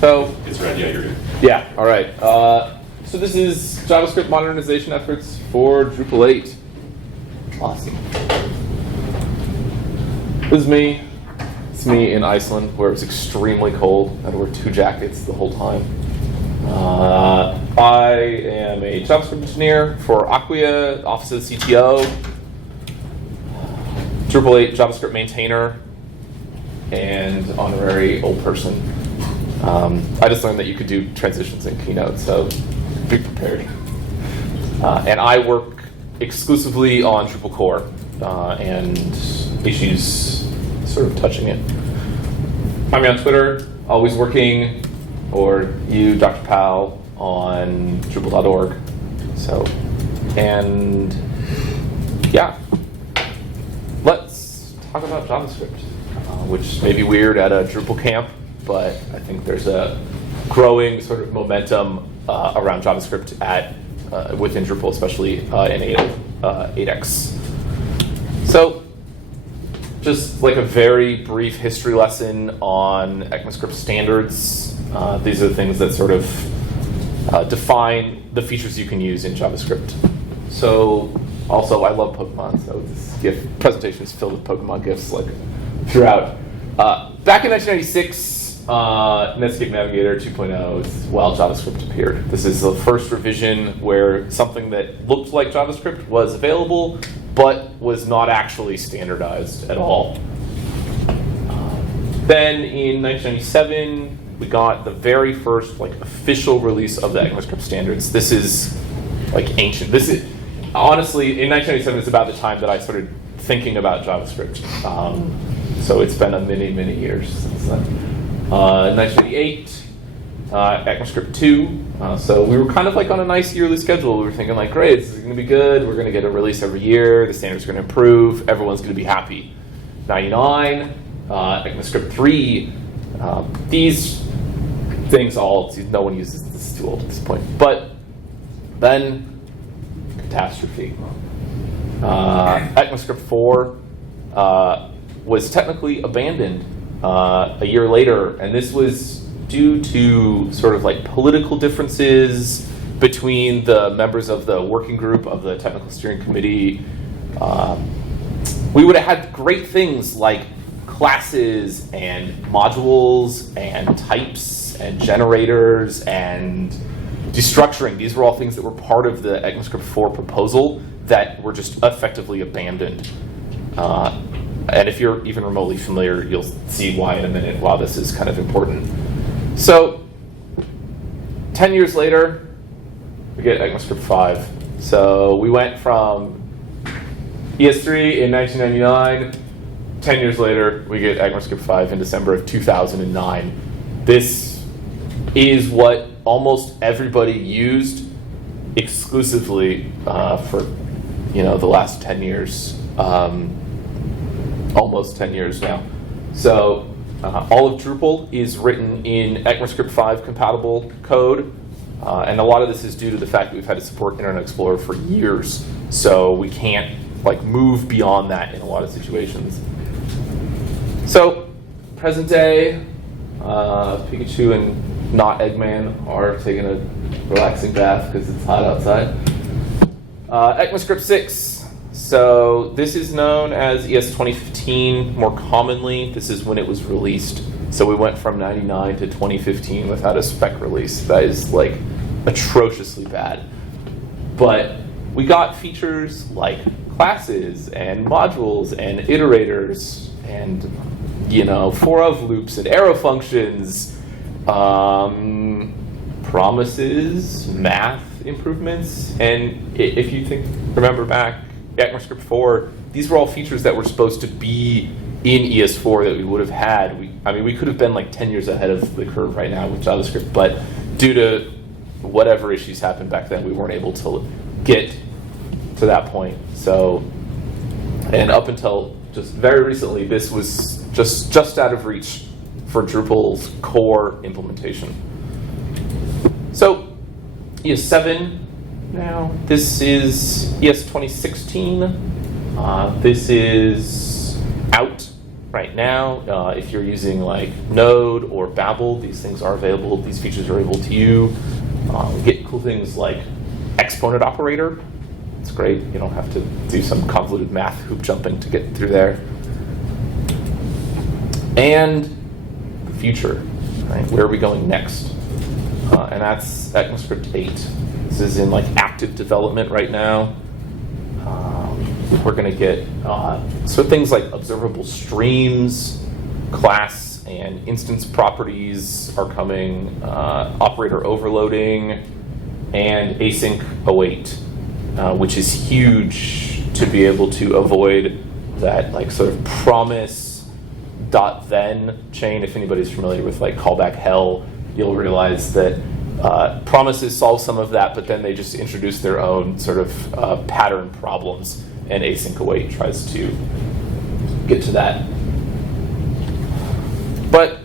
So It's red. Yeah, you're good. yeah, all right. So this is JavaScript modernization efforts for Drupal 8. Awesome. This is me. It's me in Iceland, where it was extremely cold. I had to wear 2 jackets the whole time. I am a JavaScript engineer for Acquia, Office of the CTO, Drupal 8 JavaScript maintainer, and honorary old person. I just learned that you could do transitions in Keynote, so be prepared. And I work exclusively on Drupal core and issues sort of touching it. Find me on Twitter, always working, or you, Dr. Powell, on Drupal.org. So, and yeah, let's talk about JavaScript, which may be weird at a Drupal camp, but I think there's a growing sort of momentum around JavaScript at within Drupal, especially in 8x. So, just like a very brief history lesson on ECMAScript standards. These are the things that sort of define the features you can use in JavaScript. So, also, I love Pokemon, so this GIF presentation is filled with Pokemon GIFs like throughout. Back in 1996, Netscape Navigator 2.0 is while JavaScript appeared. This is the first revision where something that looked like JavaScript was available, but was not actually standardized at all. Then in 1997, we got the very first official release of the ECMAScript standards. This is ancient. This is honestly in 1997 is about the time that I started thinking about JavaScript. So it's been a many years since then. 1998, ECMAScript 2. So we were kind of on a nice yearly schedule. We were thinking great, this is going to be good. We're going to get a release every year. The standards are going to improve. Everyone's going to be happy. 99, ECMAScript 3. These things no one uses. This is too old at this point. But then, catastrophe. ECMAScript 4 was technically abandoned a year later, and this was due to sort of political differences between the members of the working group of the technical steering committee. We would have had great things like classes and modules and types and generators and destructuring. These were all things that were part of the ECMAScript 4 proposal that were just effectively abandoned. And if you're even remotely familiar, you'll see why in a minute, why this is kind of important. So, 10 years later, we get ECMAScript 5. So we went from ES3 in 1999. 10 years later, we get ECMAScript 5 in December of 2009. This is what almost everybody used exclusively for the last 10 years. Almost 10 years now. So all of Drupal is written in ECMAScript 5 compatible code. And a lot of this is due to the fact that we've had to support Internet Explorer for years. So we can't move beyond that in a lot of situations. So present day, Pikachu and not Eggman are taking a relaxing bath because it's hot outside. ECMAScript 6. So this is known as ES 2015 more commonly. This is when it was released. So we went from 99 to 2015 without a spec release. That is atrociously bad. But we got features like classes and modules and iterators and for of loops and arrow functions, promises, math improvements, and if you remember back, ECMAScript 4, these were all features that were supposed to be in ES4 that we would have had. We could have been 10 years ahead of the curve right now with JavaScript, but due to whatever issues happened back then, we weren't able to get to that point. So, and up until just very recently, this was just out of reach for Drupal's core implementation. So, ES7 now. This is ES 2016. This is out right now. If you're using like Node or Babel, these things are available. These features are able to you. Get cool things like exponent operator. It's great. You don't have to do some convoluted math hoop jumping to get through there. And the future, right? Where are we going next? And that's ECMAScript 8. This is in like active development right now. We're going to get so things like observable streams, class and instance properties are coming, operator overloading, and async await, which is huge to be able to avoid that like sort of promise .then chain. If anybody's familiar with like callback hell, you'll realize that promises solve some of that, but then they just introduce their own sort of pattern problems, and async await tries to get to that. But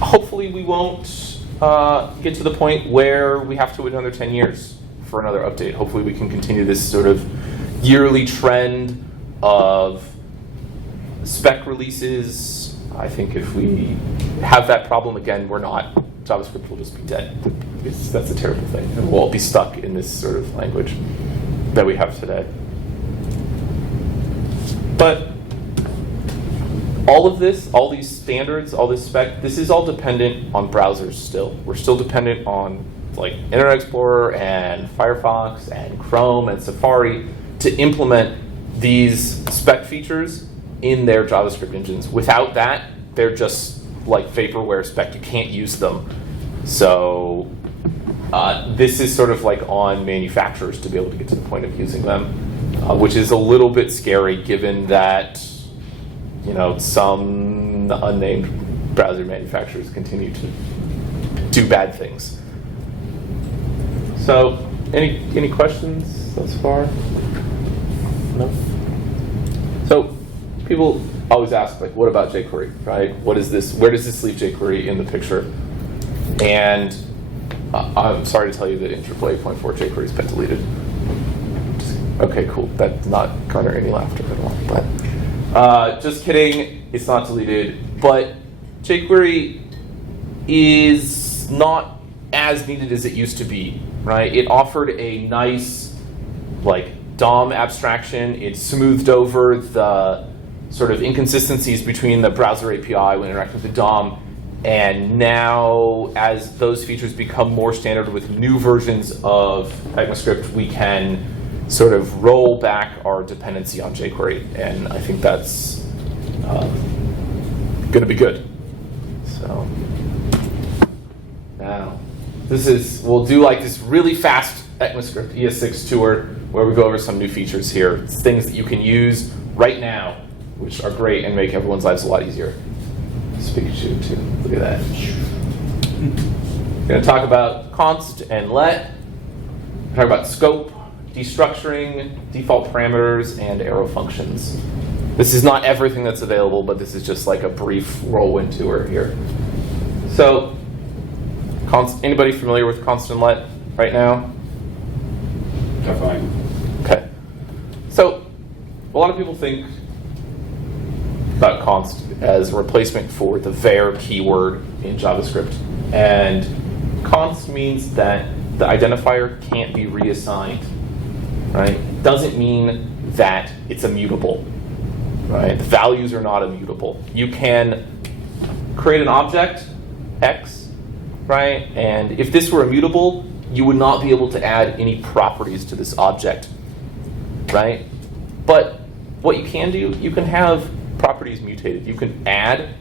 hopefully we won't get to the point where we have to wait another 10 years for another update. Hopefully we can continue this sort of yearly trend of spec releases. I think if we have that problem again, JavaScript will just be dead. That's a terrible thing. And we'll all be stuck in this sort of language that we have today. But all of this, all these standards, all this spec, this is all dependent on browsers still. We're still dependent on like Internet Explorer and Firefox and Chrome and Safari to implement these spec features in their JavaScript engines. Without that, they're just like vaporware spec. You can't use them. So this is sort of like on manufacturers to be able to get to the point of using them, which is a little bit scary given that some unnamed browser manufacturers continue to do bad things. So any questions thus far? No? So people always ask, like, what about jQuery, right? What is this? Where does this leave jQuery in the picture? And I'm sorry to tell you that in Drupal 8.4, jQuery has been deleted. Okay, cool. That's not garner any laughter at all. But just kidding. It's not deleted. But jQuery is not as needed as it used to be, right? It offered a nice, like, DOM abstraction. It smoothed over the sort of inconsistencies between the browser API when interacting with the DOM. And now, as those features become more standard with new versions of ECMAScript, we can sort of roll back our dependency on jQuery. And I think that's going to be good. So now, we'll do like this really fast ECMAScript ES6 tour where we go over some new features here. It's things that you can use right now, which are great and make everyone's lives a lot easier. Pikachu too. Look at that. We're going to talk about const and let. Talk about scope, destructuring, default parameters, and arrow functions. This is not everything that's available, but this is just like a brief whirlwind tour here. So, anybody familiar with const and let right now? Definitely. Okay. So, a lot of people think about const as a replacement for the var keyword in JavaScript. And const means that the identifier can't be reassigned, right? Doesn't mean that it's immutable, right? The values are not immutable. You can create an object, x, right? And if this were immutable, you would not be able to add any properties to this object, right? But what you can do, you can have properties mutated. You can add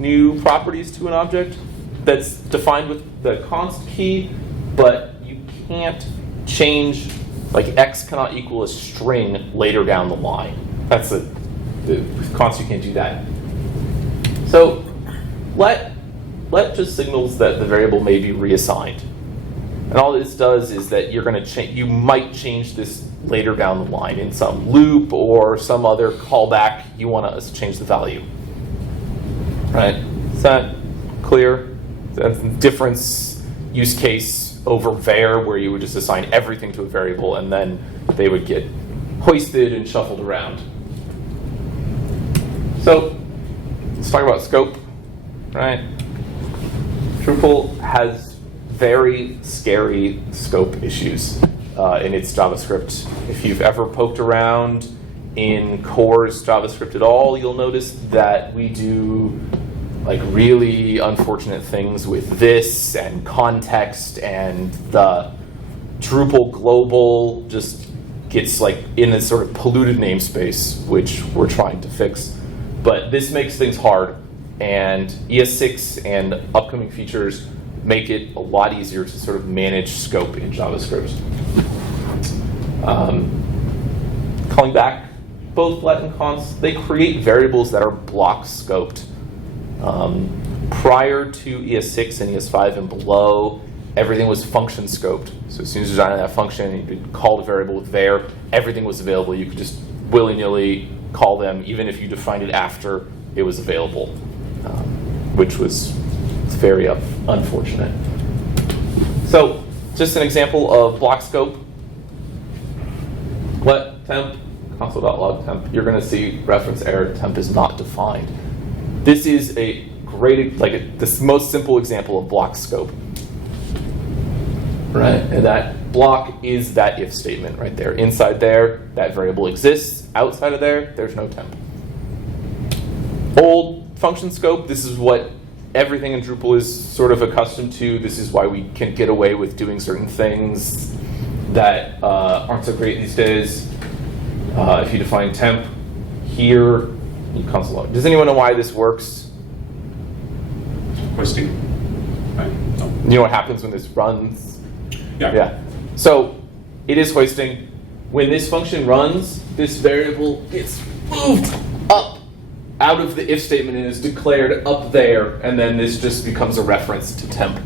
new properties to an object that's defined with the const key, but you can't change, like x cannot equal a string later down the line. That's with const you can't do that. So let just signals that the variable may be reassigned. And all this does is that you're going to you might change this later down the line in some loop or some other callback. You want to change the value. Right? Is that clear? That's the difference use case over var, where you would just assign everything to a variable and then they would get hoisted and shuffled around. So let's talk about scope, right? Drupal has very scary scope issues in its JavaScript. If you've ever poked around in Core's JavaScript at all, you'll notice that we do like really unfortunate things with this and context, and the Drupal global just gets like in this sort of polluted namespace, which we're trying to fix. But this makes things hard, and ES6 and upcoming features make it a lot easier to sort of manage scope in JavaScript. Calling back both let and const, they create variables that are block scoped. Prior to ES6 and ES5 and below, everything was function scoped. So as soon as you design that function, you could call the variable with var, everything was available. You could just willy-nilly call them, even if you defined it after it was available, which was very unfortunate. So just an example of block scope. Let temp, console.log temp, you're going to see reference error, temp is not defined. This is a great, this most simple example of block scope. Right, and that block is that if statement right there. Inside there, that variable exists. Outside of there, there's no temp. Old function scope, this is what everything in Drupal is sort of accustomed to. This is why we can get away with doing certain things that aren't so great these days. If you define temp here, you console log. Does anyone know why this works? Hoisting. Right. No. You know what happens when this runs? Yeah. So it is hoisting. When this function runs, this variable gets moved up out of the if statement and is declared up there, and then this just becomes a reference to temp.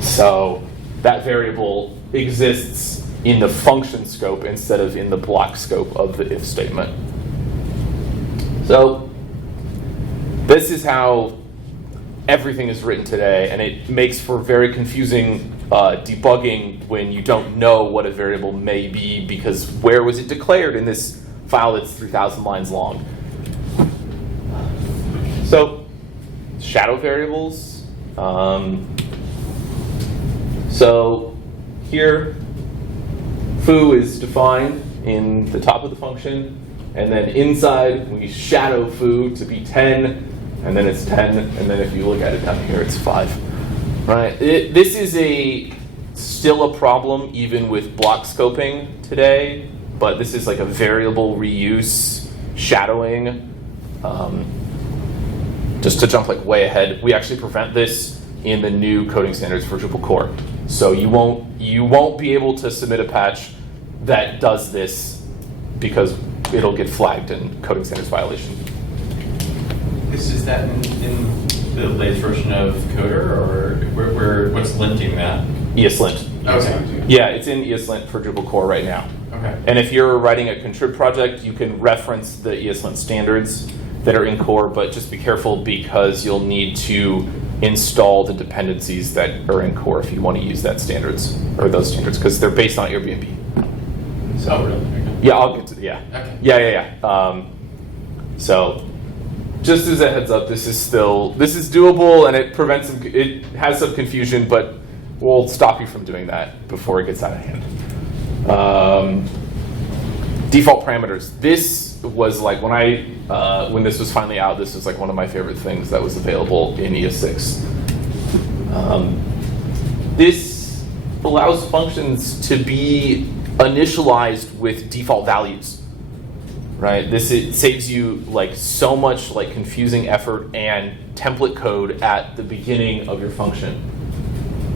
So that variable exists in the function scope instead of in the block scope of the if statement. So this is how everything is written today, and it makes for very confusing debugging when you don't know what a variable may be, because where was it declared in this file that's 3,000 lines long? So, shadow variables. So here, foo is defined in the top of the function, and then inside we shadow foo to be 10, and then it's 10, and then if you look at it down here, it's 5. Right. This is still a problem even with block scoping today, but this is like a variable reuse shadowing. Just to jump like way ahead, we actually prevent this in the new coding standards for Drupal core. So you won't be able to submit a patch that does this because it'll get flagged in coding standards violation. Is that in the latest version of Coder, or what's linting that? ESLint. Okay. Yeah, it's in ESLint for Drupal core right now. Okay. And if you're writing a contrib project, you can reference the ESLint standards that are in core, but just be careful because you'll need to install the dependencies that are in core if you want to use that standards, or those standards, because they're based on AirBnB. So, really? Okay. Yeah, I'll get to, yeah. Okay. Yeah. So, just as a heads up, this is doable, and it has some confusion, but we'll stop you from doing that before it gets out of hand. Default parameters. This was like when this was finally out, this was like one of my favorite things that was available in ES6. This allows functions to be initialized with default values. Right, it saves you like so much like confusing effort and template code at the beginning of your function.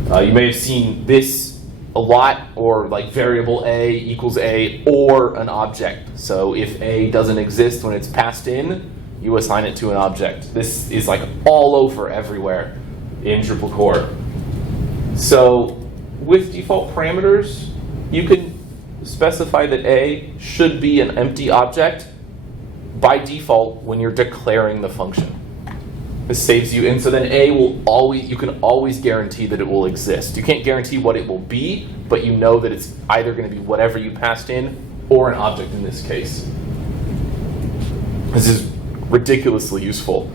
You may have seen this a lot, or like variable a equals a or an object. So if a doesn't exist when it's passed in, you assign it to an object. This is like all over everywhere in Drupal core. So with default parameters, you can specify that A should be an empty object by default when you're declaring the function. This saves you, and so then A you can always guarantee that it will exist. You can't guarantee what it will be, but you know that it's either going to be whatever you passed in or an object in this case. This is ridiculously useful.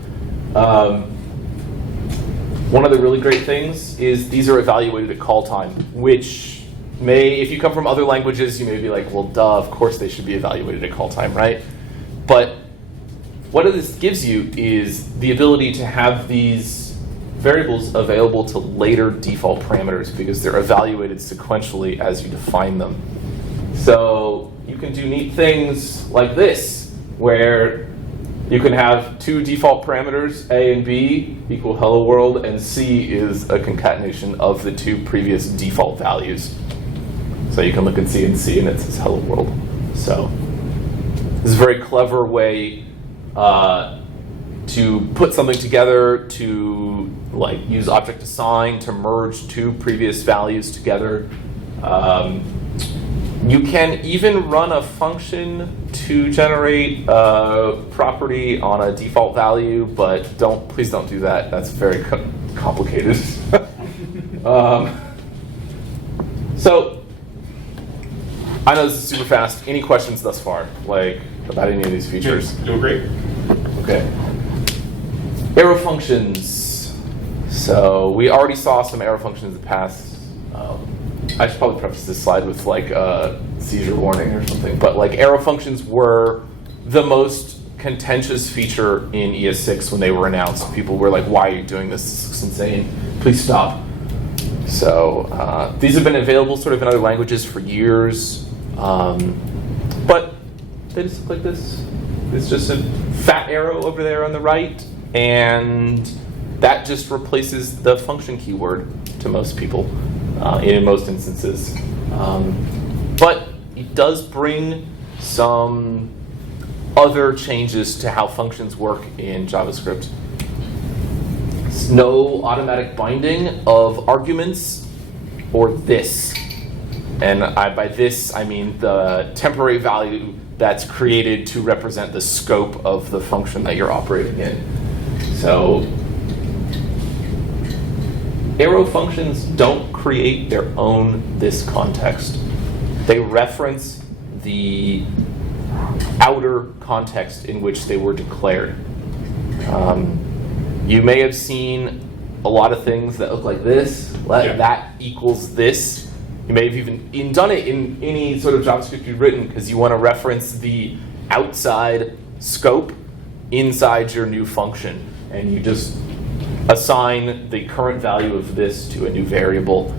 One of the really great things is these are evaluated at call time, which may, if you come from other languages, you may be like, well, duh, of course they should be evaluated at call time, right? But what this gives you is the ability to have these variables available to later default parameters because they're evaluated sequentially as you define them. So you can do neat things like this, where you can have two default parameters, A and B equal hello world, and C is a concatenation of the two previous default values. So you can look at C and C and it says hello world. So this is a very clever way to put something together, to like use object assign to merge two previous values together. You can even run a function to generate a property on a default value, but please don't do that. That's very complicated. So I know this is super fast. Any questions thus far, like about any of these features? Doing great. Okay. Arrow functions. So we already saw some arrow functions in the past. I should probably preface this slide with like a seizure warning or something, but like arrow functions were the most contentious feature in ES6 when they were announced. People were like, why are you doing this? This looks insane. Please stop. So these have been available sort of in other languages for years, but they just look like this. It's just a fat arrow over there on the right, and that just replaces the function keyword to most people. In most instances. But it does bring some other changes to how functions work in JavaScript. It's no automatic binding of arguments or this. And by this, I mean the temporary value that's created to represent the scope of the function that you're operating in. So arrow functions don't create their own this context. They reference the outer context in which they were declared. You may have seen a lot of things that look like this. That equals this. You may have even done it in any sort of JavaScript you've written because you want to reference the outside scope inside your new function. And you just assign the current value of this to a new variable.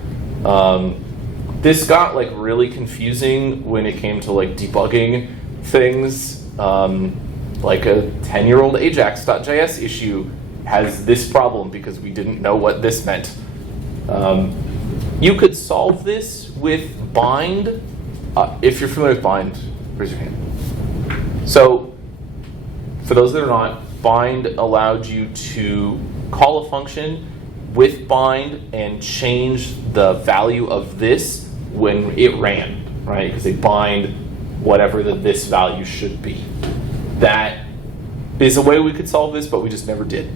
This got like really confusing when it came to like debugging things. Like a 10-year-old Ajax.js issue has this problem because we didn't know what this meant. You could solve this with bind. If you're familiar with bind, raise your hand. So for those that are not, bind allowed you to call a function with bind and change the value of this when it ran, right? Because they bind whatever this value should be. That is a way we could solve this, but we just never did.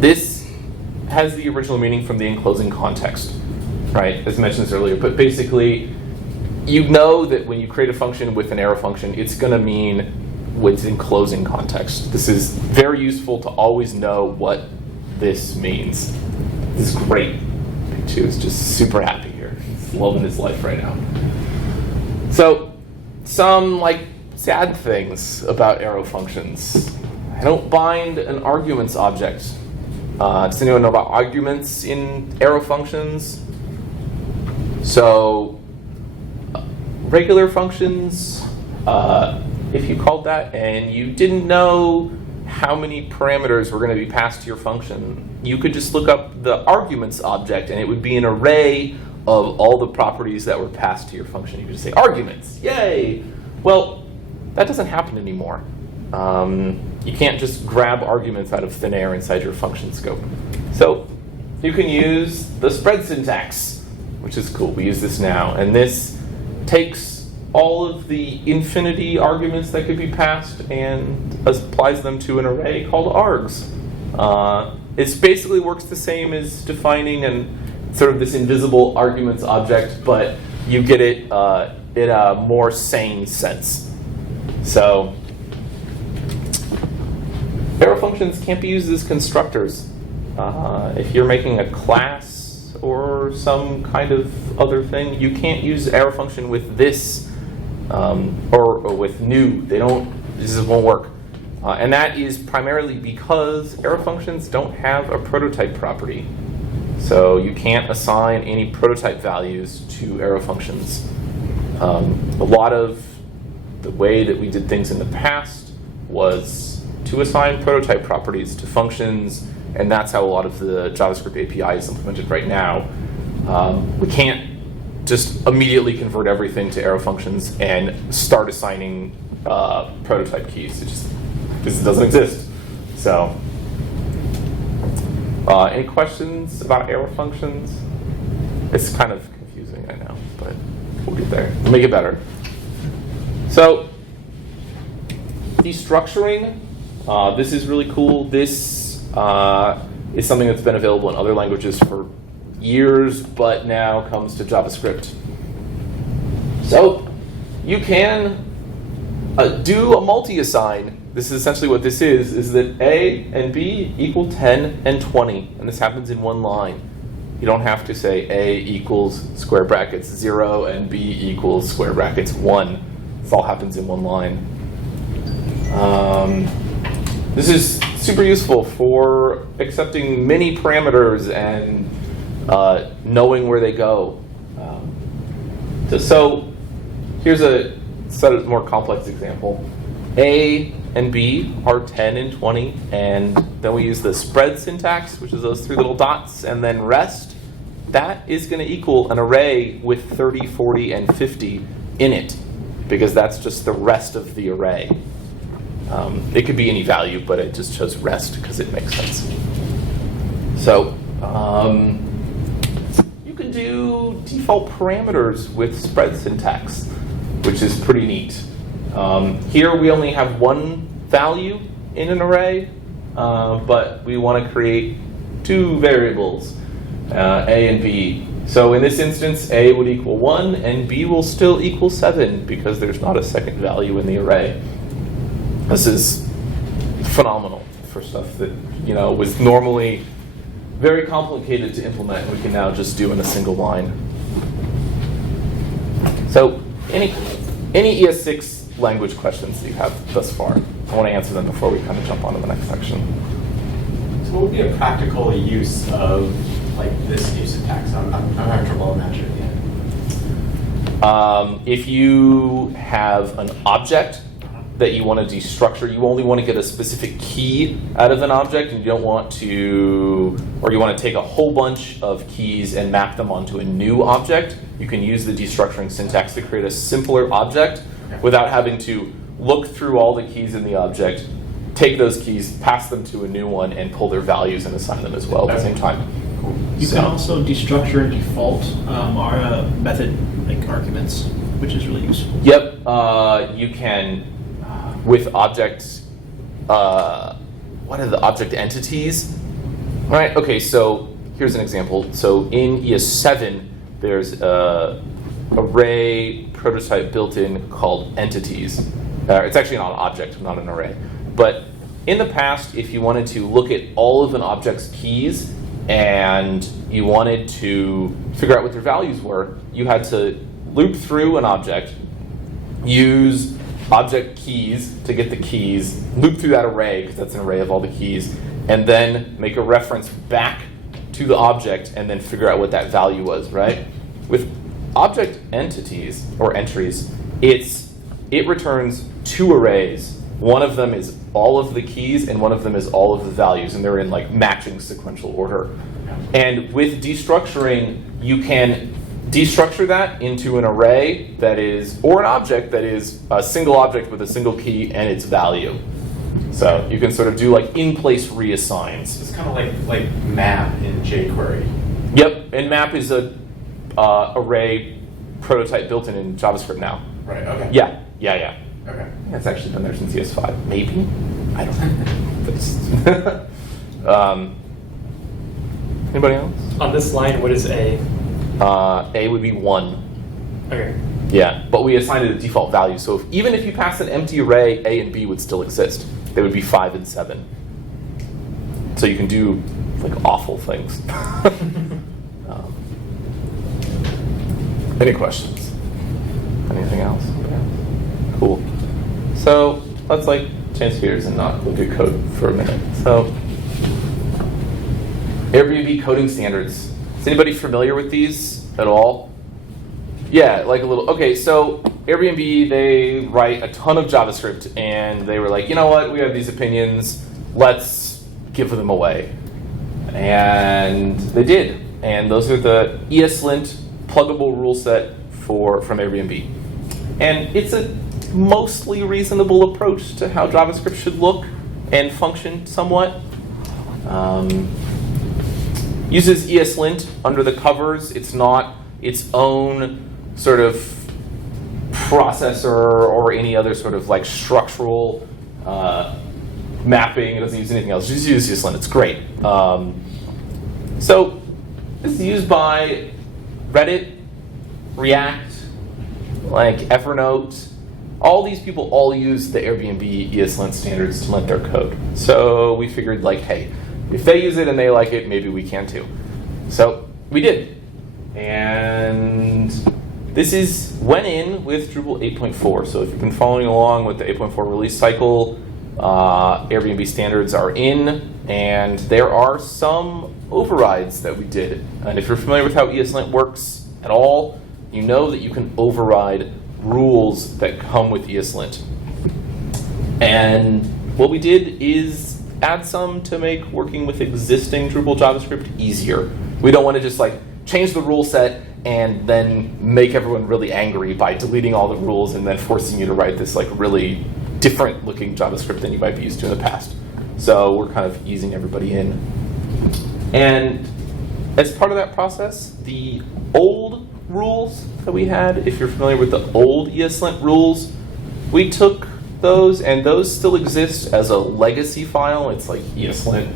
This has the original meaning from the enclosing context, right? As mentioned this earlier, but basically, you know that when you create a function with an arrow function, it's going to mean what's enclosing context. This is very useful to always know what this means. This is great. P2 is just super happy here. He's loving his life right now. So, some like sad things about arrow functions. I don't bind an arguments object. Does anyone know about arguments in arrow functions? So, regular functions, if you called that and you didn't know how many parameters were going to be passed to your function, you could just look up the arguments object and it would be an array of all the properties that were passed to your function. You could just say arguments, yay! Well, that doesn't happen anymore. You can't just grab arguments out of thin air inside your function scope. So you can use the spread syntax, which is cool. We use this now. And this takes all of the infinity arguments that could be passed and applies them to an array called args. It basically works the same as defining sort of this invisible arguments object, but you get it in a more sane sense. So Arrow functions can't be used as constructors. If you're making a class or some kind of other thing, you can't use arrow function with this or with new. This won't work. And that is primarily because arrow functions don't have a prototype property. So you can't assign any prototype values to arrow functions. A lot of the way that we did things in the past was to assign prototype properties to functions, and that's how a lot of the JavaScript API is implemented right now. We can't just immediately convert everything to arrow functions and start assigning prototype keys. This doesn't exist. So, any questions about arrow functions? It's kind of confusing, I know, but we'll get there. We'll make it better. So, destructuring. This is really cool. This is something that's been available in other languages for years, but now comes to JavaScript. So, you can do a multi-assign. This is essentially what this is that A and B equal 10 and 20, and this happens in one line. You don't have to say A equals square brackets 0 and B equals square brackets 1. This all happens in one line. This is super useful for accepting many parameters and knowing where they go. So here's a more complex example. A and B are 10 and 20, and then we use the spread syntax, which is those three little dots, and then rest. That is going to equal an array with 30, 40, and 50 in it, because that's just the rest of the array. It could be any value, but I just chose rest because it makes sense. So you can do default parameters with spread syntax, which is pretty neat. Here we only have one value in an array, but we want to create two variables, A and B. So in this instance, A would equal 1, and B will still equal 7, because there's not a second value in the array. This is phenomenal for stuff that was normally very complicated to implement. We can now just do in a single line. So any ES6 language questions that you have thus far? I want to answer them before we kind of jump on to the next section. So what would be a practical use of this new syntax? I'm having trouble imagining it. If you have an object that you want to destructure, you only want to get a specific key out of an object, and you don't want to, or you want to take a whole bunch of keys and map them onto a new object, you can use the destructuring syntax to create a simpler object without having to look through all the keys in the object, take those keys, pass them to a new one, and pull their values and assign them as well at the same time. You can also destructure and default our method arguments, which is really useful. Yep, you can with objects. What are the object entities? All right. Okay. So here's an example. So in ES7, there's a array prototype built in called entities. It's actually not an object, not an array. But in the past, if you wanted to look at all of an object's keys and you wanted to figure out what their values were, you had to loop through an object, use object keys to get the keys, loop through that array, because that's an array of all the keys, and then make a reference back to the object and then figure out what that value was, right? With object entities, or entries, it returns two arrays. One of them is all of the keys, and one of them is all of the values, and they're in matching sequential order. And with destructuring, you can destructure that into an array that is, or an object that is a single object with a single key and its value. So you can sort of do in-place reassigns. It's kind of like map in jQuery. Yep, and map is a array prototype built in JavaScript now. Right. Okay. Yeah. Okay. It's actually been there since ES5. Maybe. I don't know. Anybody else? On this line, what is A? A would be 1. Okay. Yeah, but we assigned it a default value. So even if you pass an empty array, A and B would still exist. They would be 5 and 7. So you can do like awful things. Any questions? Anything else? Okay. Cool. So let's like change gears and not look at code for a minute. So Airbnb coding standards. Is anybody familiar with these at all? Yeah, like a little. Okay, so Airbnb, they write a ton of JavaScript, and they were like, you know what? We have these opinions. Let's give them away. And they did. And those are the ES-Lint pluggable rule set from Airbnb. And it's a mostly reasonable approach to how JavaScript should look and function somewhat. Uses ES-Lint under the covers. It's not its own sort of processor or any other sort of like structural mapping. It doesn't use anything else. Just use ES-Lint. It's great. So this is used by Reddit, React, like Evernote. All these people all use the Airbnb ES-Lint standards to lint their code. So we figured like, hey, if they use it and they like it, maybe we can too. So we did. And this went in with Drupal 8.4. So if you've been following along with the 8.4 release cycle, Airbnb standards are in, and there are some overrides that we did. And if you're familiar with how ES-Lint works at all, you know that you can override rules that come with ES-Lint. And what we did is add some to make working with existing Drupal JavaScript easier. We don't want to just like change the rule set and then make everyone really angry by deleting all the rules and then forcing you to write this like really different looking JavaScript than you might be used to in the past. So we're kind of easing everybody in. And as part of that process, the old rules that we had, if you're familiar with the old ES-Lint rules, we took those, and those still exist as a legacy file. It's like ESLint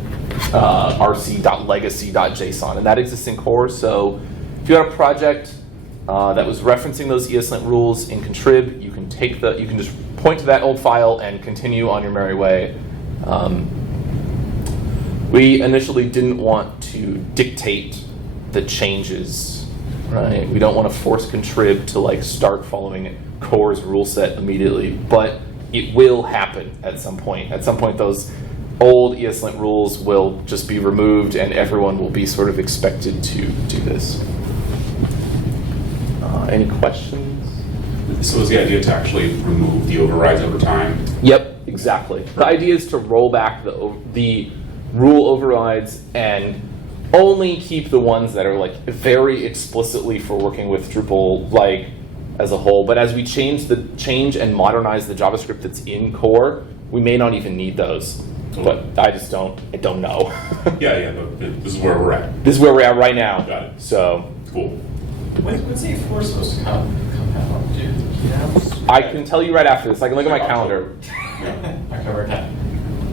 rc.legacy.json, and that exists in core. So if you had a project that was referencing those ESLint rules in contrib, you can just point to that old file and continue on your merry way. We initially didn't want to dictate the changes, right? We don't want to force contrib to like start following core's rule set immediately, but it will happen at some point. At some point, those old ESLint rules will just be removed, and everyone will be sort of expected to do this. Any questions? So is the idea to actually remove the overrides over time? Yep, exactly. The idea is to roll back the rule overrides and only keep the ones that are like very explicitly for working with Drupal like as a whole. But as we change and modernize the JavaScript that's in core, we may not even need those. But I don't know. Yeah, but this is where we're at. This is where we're at right now. Got it. So Cool. When's E4 supposed to come out, dude? I can tell you right after this. I can look at my calendar. October 10th.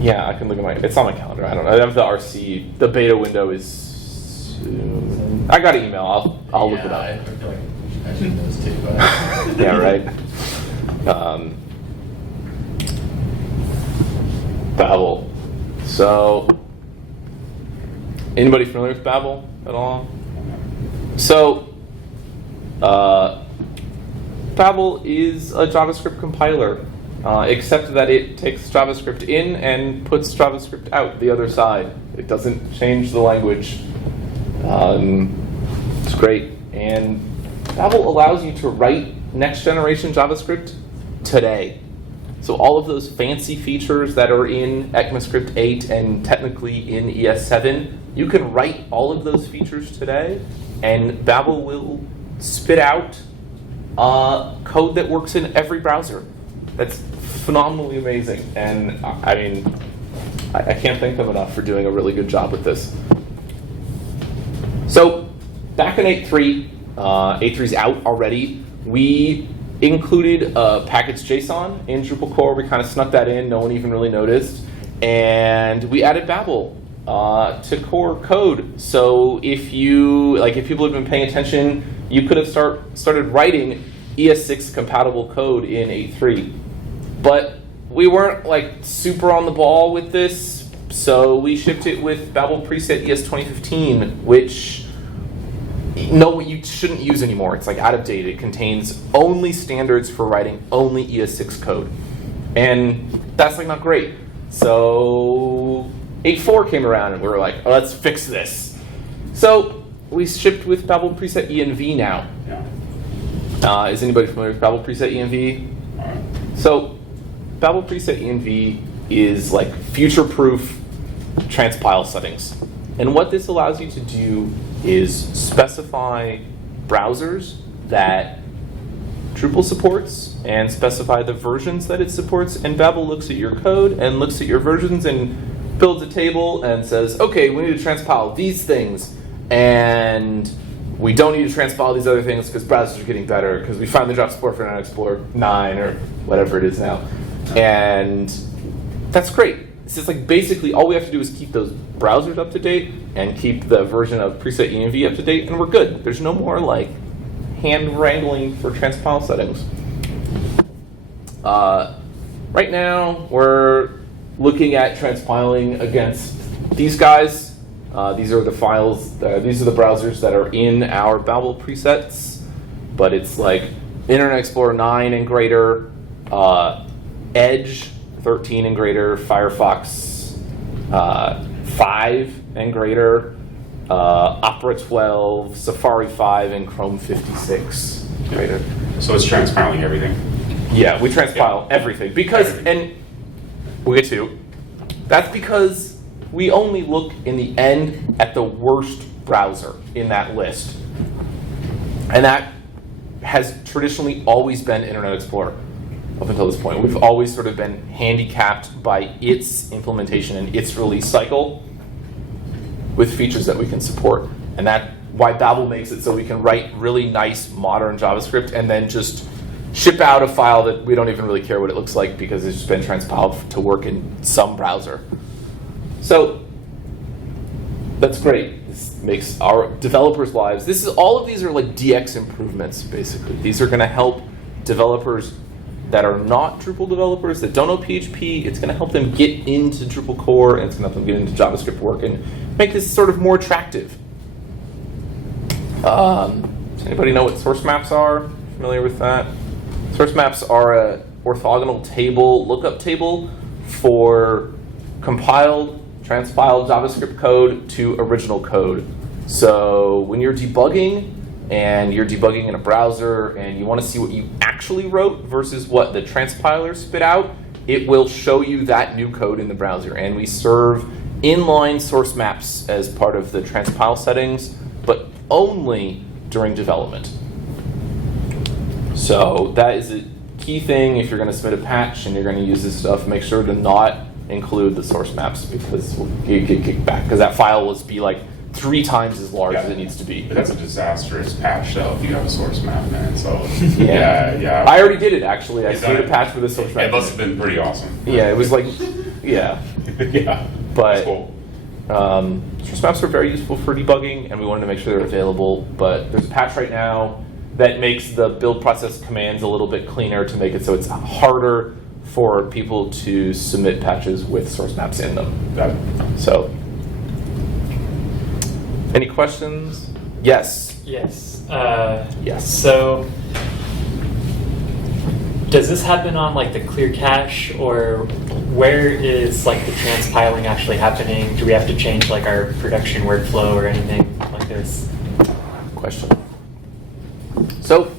Yeah, I can look at it's on my calendar. I don't know. I have the RC. The beta window is soon. I got an email. I'll look it up. I feel like I should know this too, but Yeah, right. Babel. So, anybody familiar with Babel at all? So, Babel is a JavaScript compiler, except that it takes JavaScript in and puts JavaScript out the other side. It doesn't change the language. It's great. And Babel allows you to write next generation JavaScript today. So all of those fancy features that are in ECMAScript 8 and technically in ES7, you can write all of those features today, and Babel will spit out code that works in every browser. That's phenomenally amazing. And I mean, I can't thank them enough for doing a really good job with this. So back in 8.3, 8.3's out already, we included a package JSON in Drupal core. We kind of snuck that in. No one even really noticed. And we added Babel to core code. So if people had been paying attention, you could have started writing ES6 compatible code in 8.3. But we weren't like super on the ball with this So we shipped it with Babel preset ES 2015, which no, you shouldn't use anymore. It's like out of date. It contains only standards for writing only ES6 code. And that's like not great. So 8.4 came around and we were like, oh, let's fix this. So we shipped with Babel preset ENV now. Yeah. Is anybody familiar with Babel preset ENV? All right. So Babel preset ENV is like future-proof transpile settings. And what this allows you to do is specify browsers that Drupal supports and specify the versions that it supports. And Babel looks at your code and looks at your versions and builds a table and says, okay, we need to transpile these things. And we don't need to transpile these other things because browsers are getting better, because we finally dropped support for Internet Explorer 9 or whatever it is now. And that's great. It's just like basically all we have to do is keep those browsers up to date and keep the version of preset ENV up to date, and we're good. There's no more like hand wrangling for transpile settings. Right now, we're looking at transpiling against these guys. These are the files, these are the browsers that are in our Babel presets, but it's like Internet Explorer 9 and greater, Edge 13 and greater, Firefox 5 and greater, Opera 12, Safari 5, and Chrome 56 greater. So it's transpiling everything. Yeah, we transpile everything because, and we'll get to, that's because we only look in the end at the worst browser in that list. And that has traditionally always been Internet Explorer up until this point. We've always sort of been handicapped by its implementation and its release cycle with features that we can support. And that's why Babel makes it so we can write really nice modern JavaScript and then just ship out a file that we don't even really care what it looks like because it's just been transpiled to work in some browser. So that's great. This makes our developers' lives, all of these are like DX improvements, basically. These are gonna help developers that are not Drupal developers, that don't know PHP. It's gonna help them get into Drupal core, and it's gonna help them get into JavaScript work and make this sort of more attractive. Does anybody know what source maps are? Familiar with that? Source maps are a orthogonal table, lookup table for compiled, transpiled JavaScript code to original code. So when you're debugging, and you're debugging in a browser, and you want to see what you actually wrote versus what the transpiler spit out, it will show you that new code in the browser. And we serve inline source maps as part of the transpile settings, but only during development. So that is a key thing. If you're going to submit a patch and you're going to use this stuff, make sure to not include the source maps because you get kicked back, because that file will be like 3 times as large as it needs to be. That's a disastrous patch, though, if you have a source map, man. So, yeah. yeah. I already did it, actually. I submitted a patch for the source map. It must have been pretty awesome. Yeah, it was like, yeah. Yeah. But That's cool. Source maps are very useful for debugging, and we wanted to make sure they're available. But there's a patch right now that makes the build process commands a little bit cleaner to make it so it's harder for people to submit patches with source maps in them. So, any questions? Yes. Yes. Yes. So, does this happen on like the clear cache, or where is like the transpiling actually happening? Do we have to change like our production workflow or anything like this? Question. So,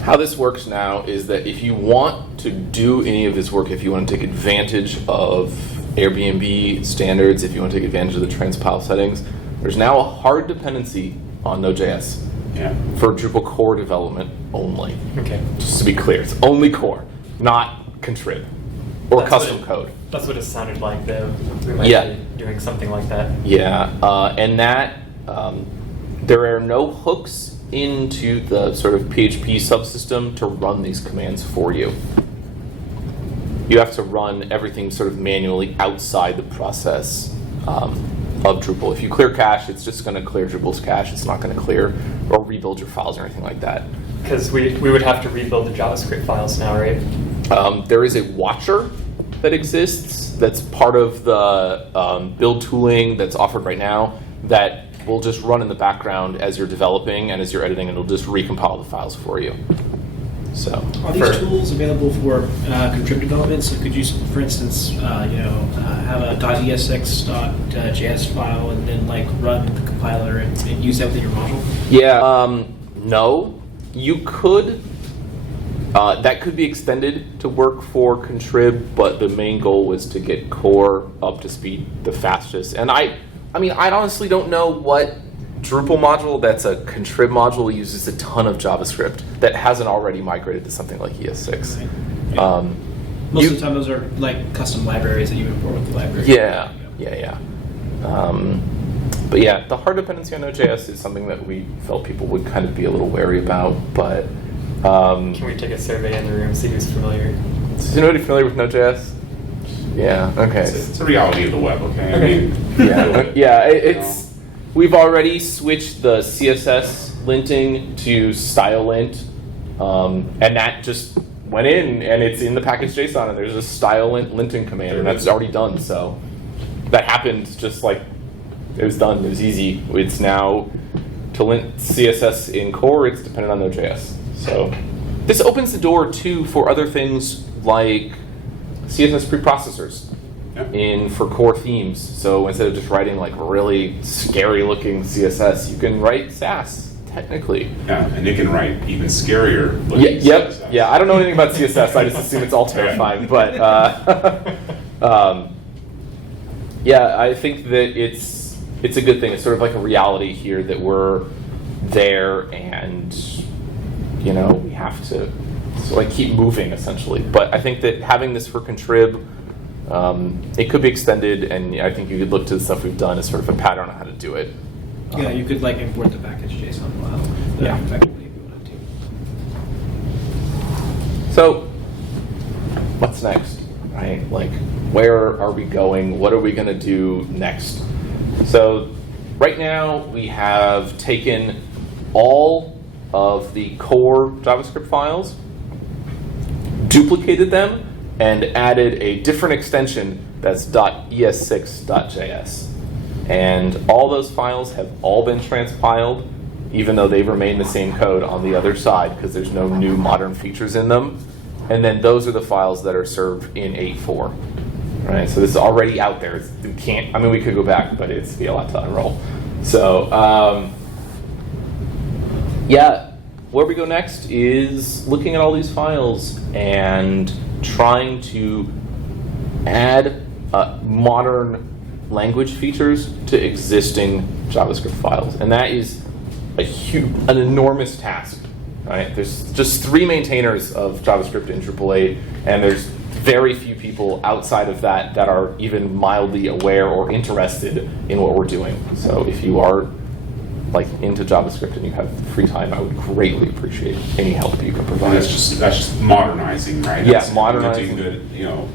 how this works now is that if you want to do any of this work, if you want to take advantage of AirBnB standards, if you want to take advantage of the transpile settings, there's now a hard dependency on Node.js for Drupal core development only. Okay. Just to be clear, it's only core, not contrib or That's custom what code. That's what it sounded like, though. We might be doing something like that. Yeah, and that there are no hooks into the sort of PHP subsystem to run these commands for you. You have to run everything sort of manually outside the process of Drupal. If you clear cache, it's just going to clear Drupal's cache. It's not going to clear or rebuild your files or anything like that. Because we would have to rebuild the JavaScript files now, right? There is a watcher that exists that's part of the build tooling that's offered right now that will just run in the background as you're developing and as you're editing, and it'll just recompile the files for you. So, Are these tools available for contrib development? So could you, for instance, have a .es6.js file and then like run the compiler and use that within your module? yeah, no, you could. That could be extended to work for contrib, but the main goal was to get core up to speed the fastest. And I honestly don't know what Drupal module that's a contrib module uses a ton of JavaScript that hasn't already migrated to something like ES6. Right. Yeah. Most of the time, those are like custom libraries that you import with the library. Yeah. But yeah, the hard dependency on Node.js is something that we felt people would kind of be a little wary about, but Can we take a survey in the room, see who's familiar? is anybody familiar with Node.js? Yeah, okay. It's a reality of the web, okay? I mean, It's we've already switched the CSS linting to style lint, and that just went in, and it's in the package JSON, and there's a style linting command, and that's already done. So that happened just like it was done. It was easy. It's now to lint CSS in core. It's dependent on Node.js. So this opens the door too for other things like CSS preprocessors for core themes. So instead of just writing like really scary looking CSS, you can write Sass technically. yeah, and it can write even scarier looking CSS. Yeah, I don't know anything about CSS. I just assume it's all terrifying. But yeah, I think that it's a good thing. It's sort of like a reality here that we're there, and we have to sort of keep moving essentially. But I think that having this for contrib, it could be extended, and I think you could look to the stuff we've done as sort of a pattern on how to do it. Yeah, you could like import the package JSON file. Yeah. Effectively, if you wanted to. So, what's next, right? Like, where are we going? What are we going to do next? So, right now we have taken all of the core JavaScript files, duplicated them, and added a different extension that's .es6.js. And all those files have all been transpiled, even though they remain the same code on the other side because there's no new modern features in them. And then those are the files that are served in 8.4. Right? So this is already out there. We could go back, but it'd be a lot to unroll. So, where we go next is looking at all these files and trying to add modern language features to existing JavaScript files. And that is an enormous task. Right? There's just 3 maintainers of JavaScript in Drupal 8, and there's very few people outside of that are even mildly aware or interested in what we're doing. So if you are into JavaScript and you have free time, I would greatly appreciate any help you can provide. And that's just modernizing, right? Yeah, That's modernizing. implementing good,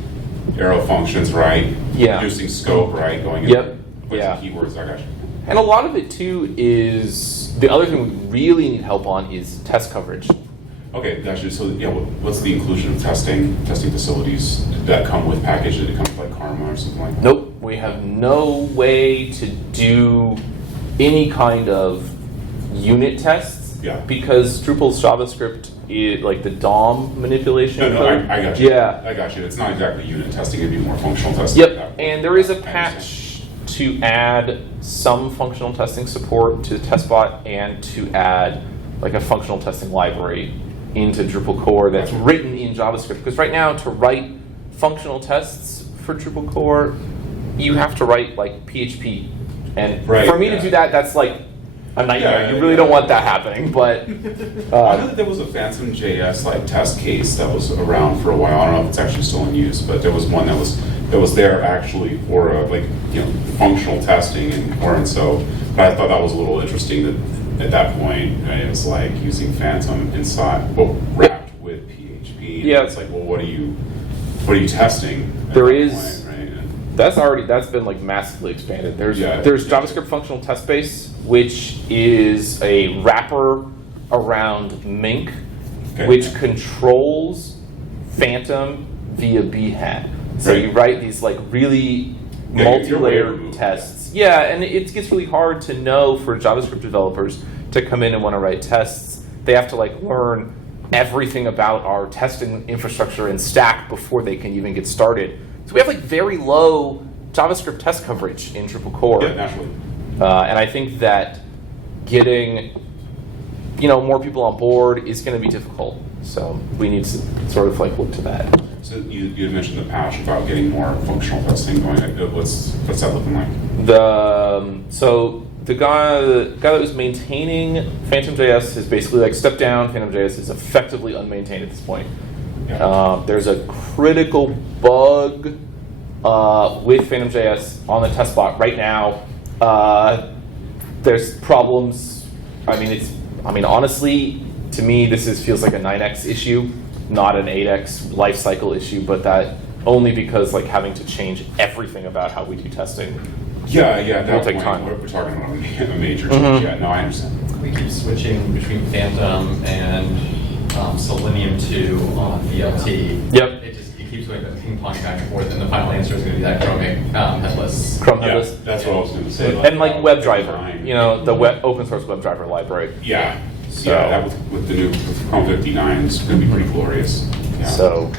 arrow functions, right? Yeah. Reducing scope, right? Going in. Yep. With Yeah. keywords, I got you. And a lot of it too is, the other thing we really need help on is test coverage. Okay, gotcha. So, what's the inclusion of testing facilities that come with packages? It comes like Karma or something like that? Nope, we have no way to do any kind of unit tests because Drupal's JavaScript is like the DOM manipulation. No, code. I got you. Yeah. I got you. It's not exactly unit testing, it'd be more functional testing. Yep, and there is a I understand. patch to add some functional testing support to TestBot and to add like a functional testing library into Drupal core that's written in JavaScript. Because right now, to write functional tests for Drupal core, you have to write like PHP. And for me to do that, that's like a nightmare. You really don't want that happening, but... I know that there was a Phantom JS test case that was around for a while. I don't know if it's actually still in use, but there was one that was there actually for functional testing and so. But I thought that was a little interesting that at that point it was like using Phantom inside, wrapped with PHP. Yeah. It's like, well, what are you testing? There is. That's been like massively expanded. There's JavaScript functional test base, which is a wrapper around Mink, which controls Phantom via Behat. So you write these like really You're way multi-layered removed, tests. Yeah, and it gets really hard to know for JavaScript developers to come in and want to write tests. They have to like learn everything about our testing infrastructure and stack before they can even get started. So we have like very low JavaScript test coverage in Drupal core. Yeah, naturally. And I think that getting more people on board is going to be difficult. So we need to sort of like look to that. So you had mentioned the patch about getting more functional testing going. What's that looking like? So the guy that was maintaining Phantom.js has basically like stepped down. Phantom.js is effectively unmaintained at this point. Yeah. There's a critical bug with Phantom.js on the test bot right now. There's problems. Honestly, to me, this feels like a 9x issue, not an 8x life cycle issue, but that only because like having to change everything about how we do testing. Yeah, at that It'll take point, time. we're talking about a major change. Mhm. Yeah, no, I understand. We keep switching between Phantom and Selenium 2 on VLT. Yep. It keeps going ping pong back and forth, and the final answer is going to be that Chrome headless. Chrome Yeah, headless. that's what I was going to say. And like WebDriver, Fine. the open source WebDriver library. Yeah, So- yeah. That with the new with Chrome 59 is going to be pretty glorious. Yeah. So,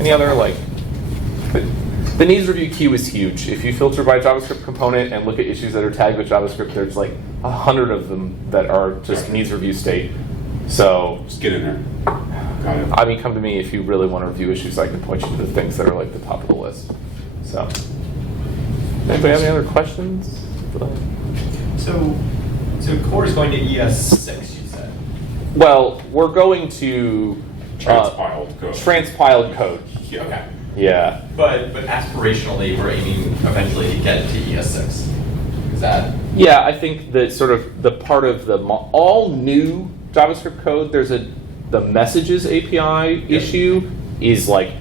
any other the needs review queue is huge. If you filter by JavaScript component and look at issues that are tagged with JavaScript, there's like 100 of them that are just needs review state. So, Just get in there. Got it. come to me if you really want to review issues. I can point you to the things that are like the top of the list. So, anybody have any other questions? So core is going to ES6, you said. Well, we're going to Transpiled code. transpiled code. Yeah. Okay. Yeah. But aspirationally, we're aiming eventually to get to ES6. Is that? Yeah, I think that sort of the part of the all new JavaScript code, there's the messages API issue is like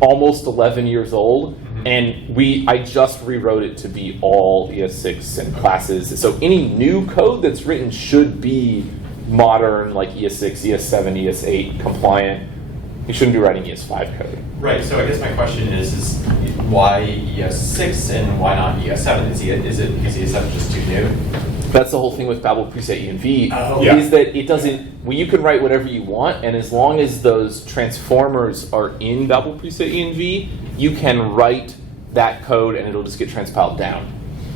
almost 11 years old, and I just rewrote it to be all ES6 and classes. So any new code that's written should be modern, like ES6, ES7, ES8 compliant. You shouldn't be writing ES5 code. Right. So I guess my question is why ES6 and why not ES7? Is it because ES7 just too new? That's the whole thing with Babel preset env, Oh. Yeah. is that it doesn't, you can write whatever you want, and as long as those transformers are in Babel preset env, you can write that code and it'll just get transpiled down.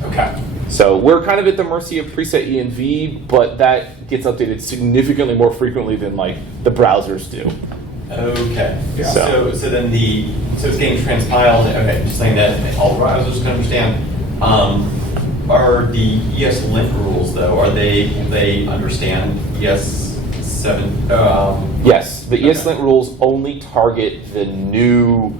Okay. So we're kind of at the mercy of preset env, but that gets updated significantly more frequently than like the browsers do. Okay. Yeah. So then it's getting transpiled. Okay, just saying that all browsers can understand. Are the ES Lint rules though? Will they understand ES7? Yes, the Okay. ESLint rules only target the new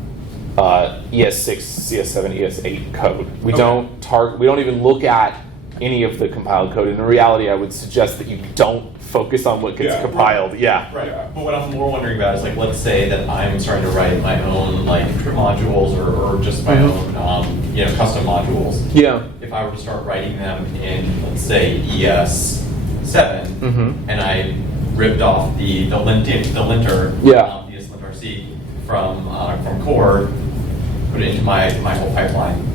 ES6, CS7, ES8 code. We Okay. we don't even look at any of the compiled code. In reality, I would suggest that you don't focus on what gets Yeah. compiled. Yeah. Right. Yeah. But what I'm more wondering about is like, let's say that I'm starting to write my own like modules or just my own custom modules. Yeah. If I were to start writing them in, let's say, ES7, and I ripped off the linter, Yeah. the ESLint RC from core, put it into my whole pipeline,